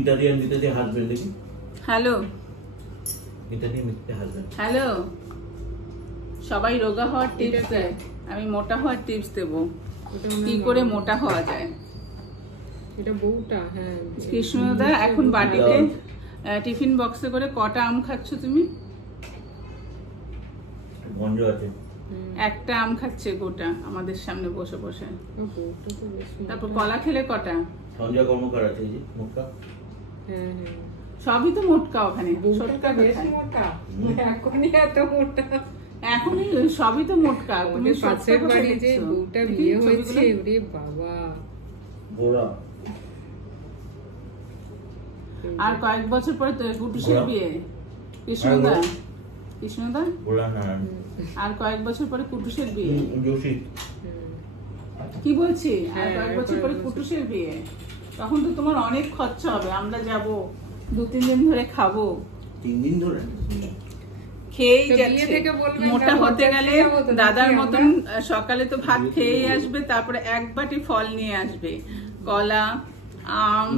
Italian দিতে হাসবেন দেখি। হ্যালো ইটালিয়ান দিতে হাসবেন। হ্যালো, সবাই রোগা হওয়ার টিপস দেয়, আমি মোটা হওয়ার টিপস দেবো কি করে মোটা হওয়া যায়। এটা বউটা। হ্যাঁ কৃষ্ণদা এখন বাটিতে টিফিন বক্সে করে কটা আম খাচ্ছ তুমি? গঞ্জ আছে। একটা আম খাচ্ছে গোটা আমাদের সামনে বসে বসে। বউটা তো বেশ তারপর কলা খেলে কটা? সঞ্জয় কর্মকার আছে এই যে মোটকা। হ্যাঁ হ্যাঁ সবই তো মোটকা ওখানে, বউটা ছোটকা বেশ কোথায়? মোটা। এখনই এত মোটা। এখনই সবই তো মোটকা। তুমি আমাদের পাশের ছোটকা বাড়ি যে দেখছো? বউটা দেখি বিয়ে ছবিগুলো। হয়েছে, ওরে বাবা। গোরা। আর কয়েক বছর পরে তো কুটুসের বিয়ে। কৃষ্ণদা কৃষ্ণদা গোরা না। আর কয়েক বছর পরে কুটুসের বিয়ে। জোশী। কি বলছি? আর হ্যাঁ, কয়েক বছর পরে কয়েক বছর। কুটুসের বিয়ে। তখন তো তোমার অনেক খরচা হবে। আমরা যাব 2-3 দিন ধরে খাবো, 3 দিন ধরে খেয়েই তো বিয়ে যাচ্ছে। থেকে বলবেন মোটা না, হতে হোটেল গেলে থেকে যাবো তো দাদার নাকি মতন আমরা? সকালে তো ভাত খেয়েই আসবে, তারপরে এক বাটি ফল নিয়ে আসবে, কলা, আম,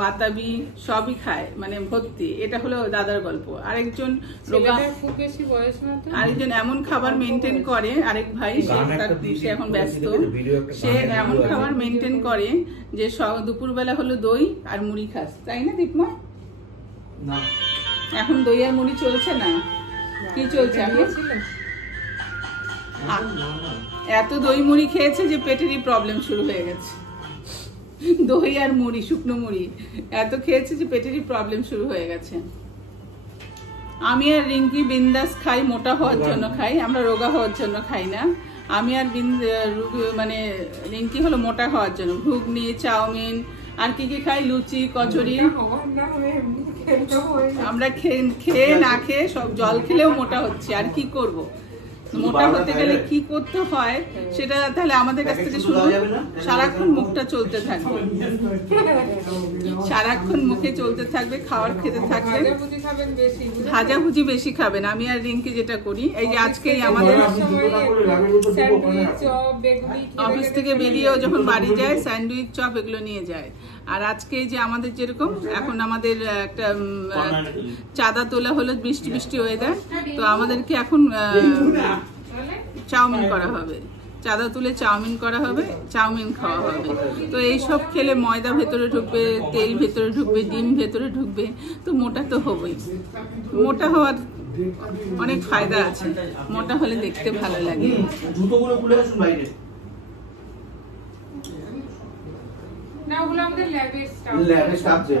বাতাবি সবই খায়, মানে ভর্তি। এটা হলো দাদার গল্প। আরেকজন রোগা, ছেলেটার খুব বেশি বয়স না তো। আরেকজন এমন খাবার মেনটেন করে, আরেক ভাই সে এখন ব্যস্ত, সে এমন খাবার মেনটেন করে যে দুপুরবেলা হলো দই আর মুড়ি খাস, তাই না দীপমা? না এখন দই আর মুড়ি চলছে না, কি চলছে এখন? ছিল? এত দই মুড়ি খেয়েছে যে পেটেরই প্রবলেম শুরু হয়ে গেছে। দই আর মুড়ি, শুকনো মুড়ি এত খেয়েছে যে পেটেরই প্রবলেম শুরু হয়ে গেছে। আমি আর রিঙ্কি বিন্দাস খাই, মোটা হওয়ার জন্য খাই, আমরা রোগা হওয়ার জন্য খাই না। আমি আর মানে রিঙ্কি হলো মোটা হওয়ার জন্য। ঘুগনি, চাউমিন, আর কি কি খাই, লুচি, কচুরি। হওয়ার না হলে এমনি খেতে হয়। আমরা খেয়ে না খেয়ে সব জল খেলেও মোটা হচ্ছে। আর কি করব? মোটা হতে গেলে কি করতে হয় সেটা তাহলে আমাদের কাছ থেকে শুনুন। সারাক্ষণ মুখটা চলতে থাকবে, সারাক্ষণ মুখে চলতে থাকবে, খাবার খেতে থাকবে, ভাজাভুজি খাবেন বেশি, বুঝেছেন? ভাজাভুজি বেশি খাবেন। আমি আর রিঙ্কি যেটা করি, এই যে আজকেই আমাদের স্যান্ডউইচ, চপ, বেগুনি খেয়ে অফিস থেকে বেরিয়েও যখন বাড়ি যায় স্যান্ডউইচ, চপ এগুলো নিয়ে যায়। আর আজকে এই যে আমাদের যেরকম এখন আমাদের একটা চাঁদা তোলা হলো, বৃষ্টি বৃষ্টি ওয়েদার, তো আমাদেরকে এখন চাউমিন করা হবে, চাঁদা তুলে চাউমিন করা হবে, চাউমিন খাওয়া হবে। তো এইসব খেলে ময়দা ভেতরে ঢুকবে, তেল ভেতরে ঢুকবে, ডিম ভেতরে ঢুকবে, তো মোটা তো হবেই। মোটা হওয়ার অনেক ফায়দা আছে, মোটা হলে দেখতে ভালো লাগে। জুতোগুলো খুলে আসুন বাইরে। না, ওগুলো আমাদের ল্যাবের স্টাফ। ল্যাবের স্টাফ যে